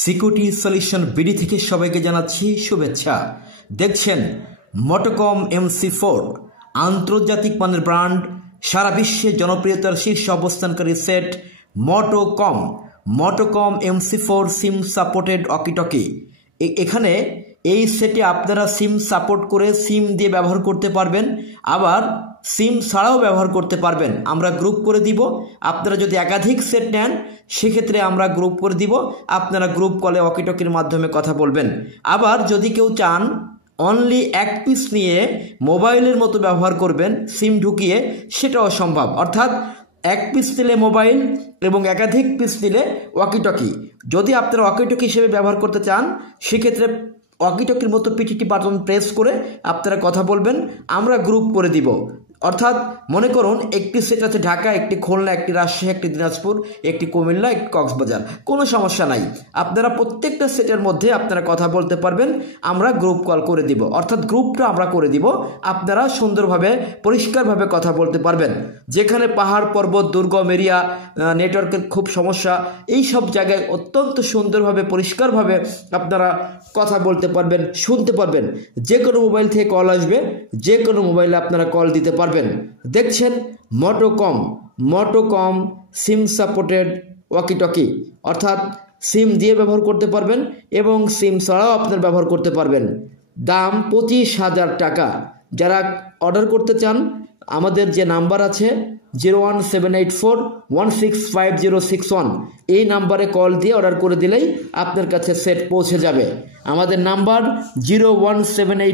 Security solution BD থেকে সবাইকে জানাচ্ছি শুভেচ্ছা। দেখছেন মোটোকম MC4, আন্তর্জাতিক মানের ব্র্যান্ড, সারা বিশ্বে জনপ্রিয়তার শীর্ষে অবস্থানকারী set Motocom MC4 SIM supported walkie talkie. এখানে এই সেটে আপনারা সিম সাপোর্ট করে সিম দিয়ে ব্যবহার করতে পারবেন, আবার সিম ছাড়াও ব্যবহার করতে পারবেন। আমরা গ্রুপ করে দিব। আপনারা যদি একাধিক সেট নেন সেক্ষেত্রে আমরা গ্রুপ করে দিব, আপনারা গ্রুপ কলে ওয়াকিটকির মাধ্যমে কথা বলবেন। আবার যদি কেউ চান অনলি এক পিস নিয়ে মোবাইলের মতো ব্যবহার করবেন সিম ঢুকিয়ে, সেটাও সম্ভব। অর্থাৎ এক পিস নিলে মোবাইল এবং একাধিক পিস নিলে ওয়াকিটকি। যদি আপনারা ওয়াকিটকি হিসেবে ব্যবহার করতে চান সেক্ষেত্রে ওয়াকিটকির মতো পিটিটি বাটন প্রেস করে আপনারা কথা বলবেন, আমরা গ্রুপ করে দিব। অর্থাৎ মনে করুন একটি সেট আছে ঢাকা, একটি খুলনা, একটি রাজশাহী, একটি দিনাজপুর, একটি কুমিল্লা, একটি কক্সবাজার, কোনো সমস্যা নাই। আপনারা প্রত্যেকটা সেটের মধ্যে আপনারা কথা বলতে পারবেন, আমরা গ্রুপ কল করে দিব। অর্থাৎ গ্রুপটা আমরা করে দিব, আপনারা সুন্দরভাবে পরিষ্কারভাবে কথা বলতে পারবেন। যেখানে পাহাড় পর্বত দুর্গম এরিয়া, নেটওয়ার্কের খুব সমস্যা, এই সব জায়গায় অত্যন্ত সুন্দরভাবে পরিষ্কারভাবে আপনারা কথা বলতে পারবেন, শুনতে পারবেন। যে কোনো মোবাইল থেকে কল আসবে, যে কোনো মোবাইলে আপনারা কল দিতে পারবেন। দেখছেন মোটোকম সিম সাপোর্টেড ওয়াকিটকি, অর্থাৎ সিম দিয়ে ব্যবহার করতে পারবেন এবং সিম ছাড়াও আপনারা ব্যবহার করতে পারবেন। দাম 25,000 টাকা। যারা অর্ডার করতে চান আমাদের যে নাম্বার আছে 01784165061, এই নাম্বারে কল দিয়ে অর্ডার করে দিলেই আপনার কাছে সেট পৌঁছে যাবে। আমাদের নাম্বার 01784